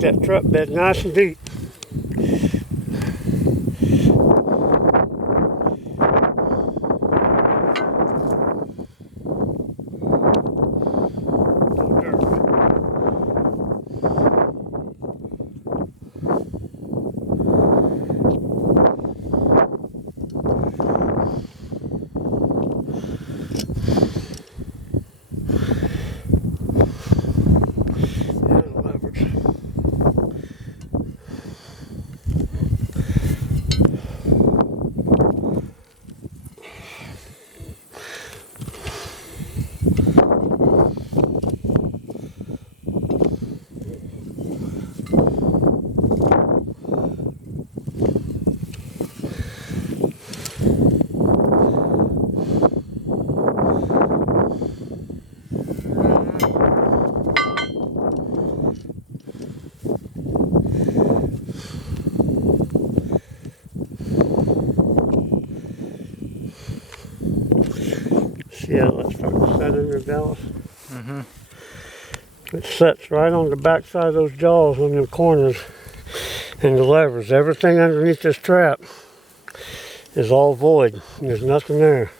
Keep that truck bed nice and deep. Yeah, let's start to set in there, Dallas. It sets right on the back side of those jaws on the corners and the levers. Everything underneath this trap is all void. There's nothing there.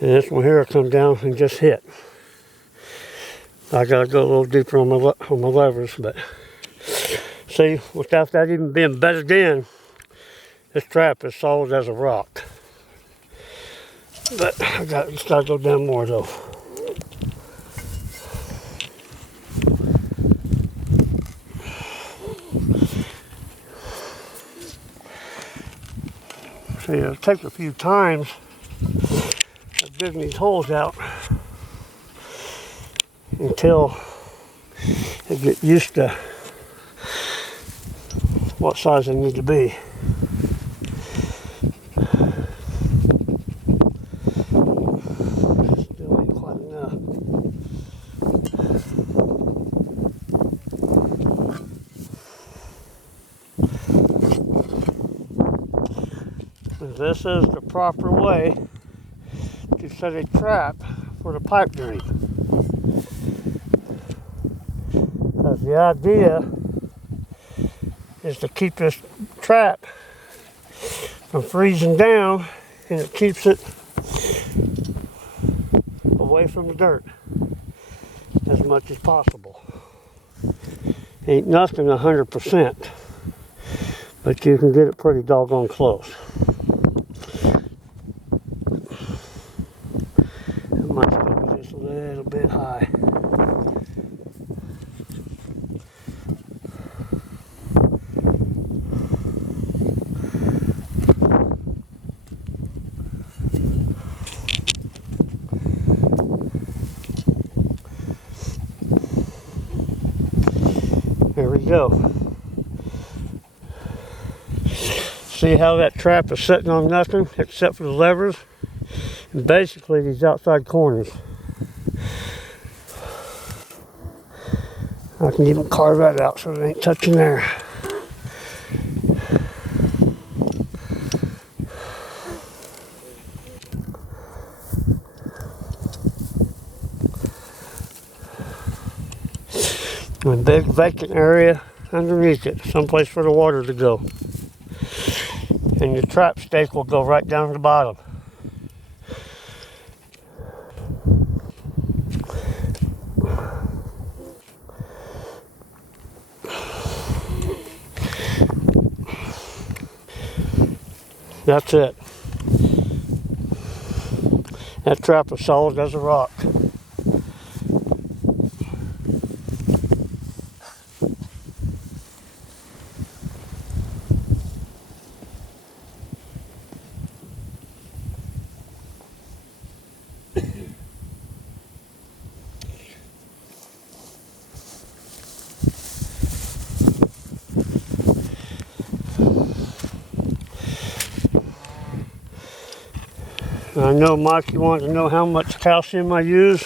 And this one here will come down and just hit. I gotta go a little deeper on my levers, but see, without that even being bedded in, this trap is solid as a rock. But I just gotta go down more though. See, it'll take a few times of digging these holes out until I get used to what size they need to be. Still ain't quite enough. This is the proper way to set a trap for the pipe dream. Because the idea is to keep this trap from freezing down, and it keeps it away from the dirt as much as possible. Ain't nothing 100%, but you can get it pretty doggone close. It might still be just a little bit high. There we go. See how that trap is sitting on nothing except for the levers and basically these outside corners. I can even carve that out so it ain't touching there. A big vacant area underneath it, someplace for the water to go. And your trap stake will go right down to the bottom. That's it. That trap is solid as a rock. I know Mike, you want to know how much calcium I use.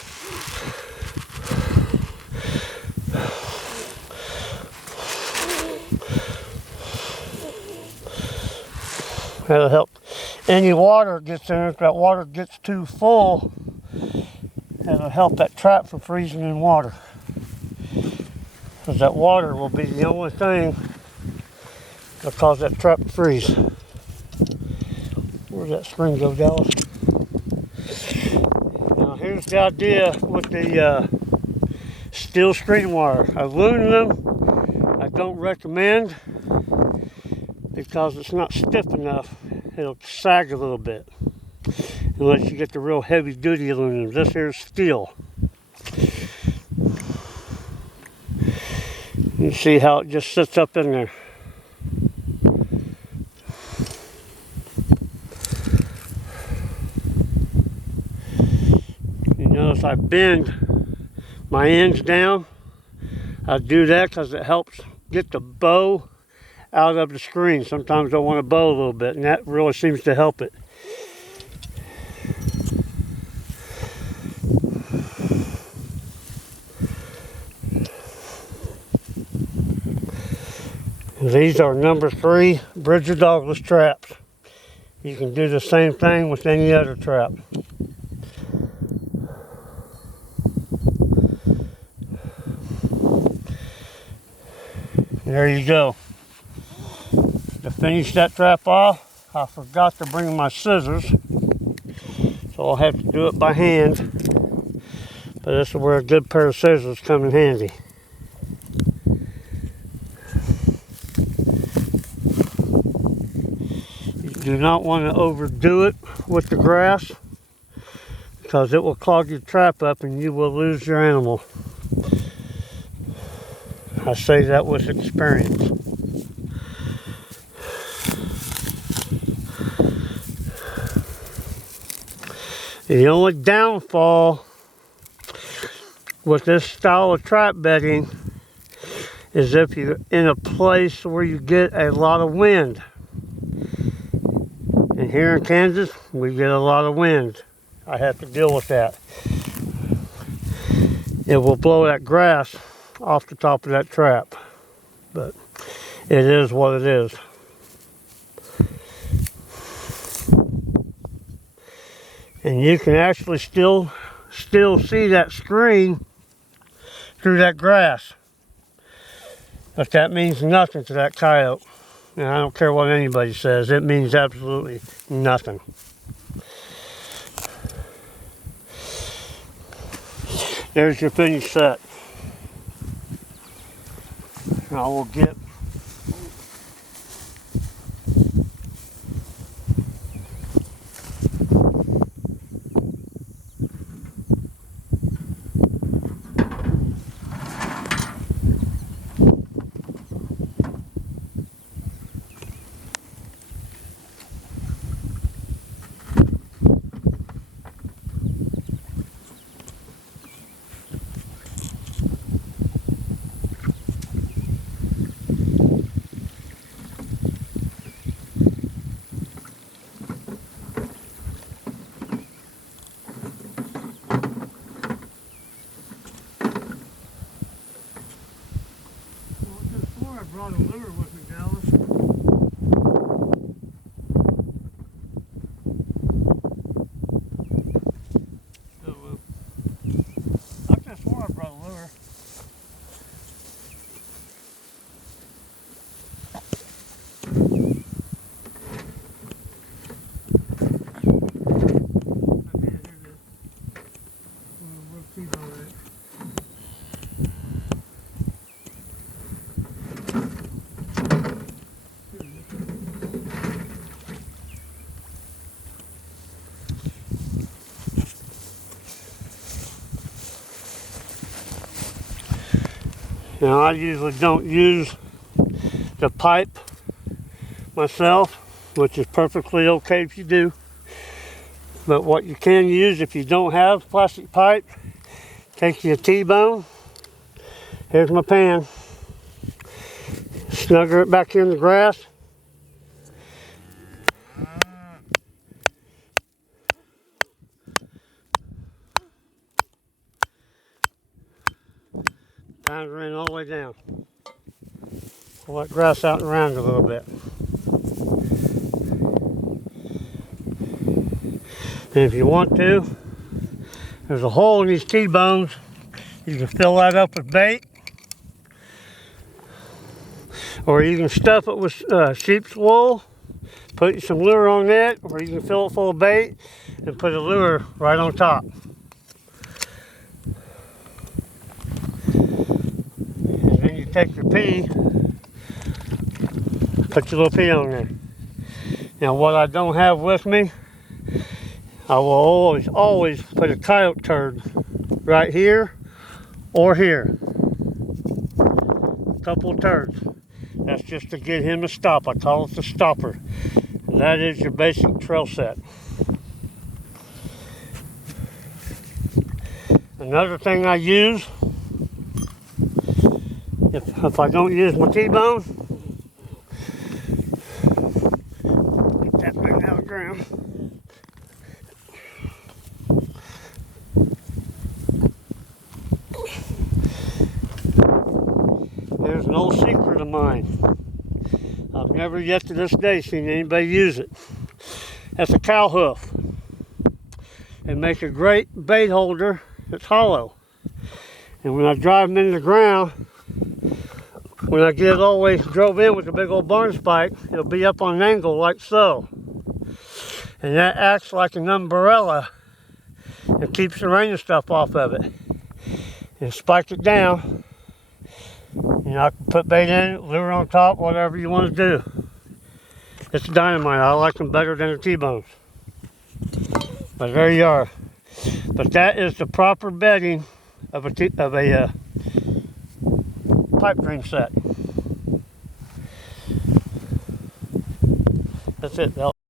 That'll help. Any water gets in, if that water gets too full, it'll help that trap from freezing in water. because that water will be the only thing that'll cause that trap to freeze. Where's that spring go, Dallas? Now here's the idea with the steel string wire. Aluminum I don't recommend because it's not stiff enough. It'll sag a little bit unless you get the real heavy duty aluminum. This here is steel. You see how it just sits up in there. You notice I bend my ends down. I do that because it helps get the bow out of the screen. Sometimes I want to bow a little bit, and that really seems to help it. These are number 3 Bridger Douglas traps. You can do the same thing with any other trap. There you go. To finish that trap off, I forgot to bring my scissors, so I'll have to do it by hand. But this is where a good pair of scissors come in handy. You do not want to overdo it with the grass because it will clog your trap up and you will lose your animal. I say that with experience. The only downfall with this style of trap bedding is if you're in a place where you get a lot of wind. And here in Kansas, we get a lot of wind. I have to deal with that. It will blow that grass off the top of that trap, but it is what it is. And you can actually still see that screen through that grass. But that means nothing to that coyote. And I don't care what anybody says, it means absolutely nothing. There's your finished set. Now we'll get brought a lure with me, Dallas. Oh, well. I could have swore I brought a lure. I did, here it is. We'll keep on it. Now I usually don't use the pipe myself, which is perfectly okay if you do. But what you can use if you don't have plastic pipe, take your T-bone. Here's my pan. Snugger it back here in the grass. Times ran all the way down. Pull that grass out and around a little bit. And if you want to, there's a hole in these T-bones. You can fill that up with bait Or you can stuff it with sheep's wool, put some lure on that, or you can fill it full of bait and put a lure right on top. And then you take your pea, put your little pea on there. Now what I don't have with me, I will always put a coyote turd right here or here. A couple of turds. That's just to get him to stop. I call it the stopper. And that is your basic trail set. Another thing I use, if I don't use my T-bone, get that thing out of the ground. There's an old secret of mine. I've never yet to this day seen anybody use it. That's a cow hoof. It makes a great bait holder that's hollow. And when I drive them into the ground, when I get it all the way drove in with a big old barn spike, it'll be up on an angle like so. And that acts like an umbrella and keeps the rain and stuff off of it. And spike it down. You know, I can put bait in it, lure on top, whatever you want to do. It's dynamite. I like them better than the T-bones. But there you are. But that is the proper bedding of a pipe dream set. That's it.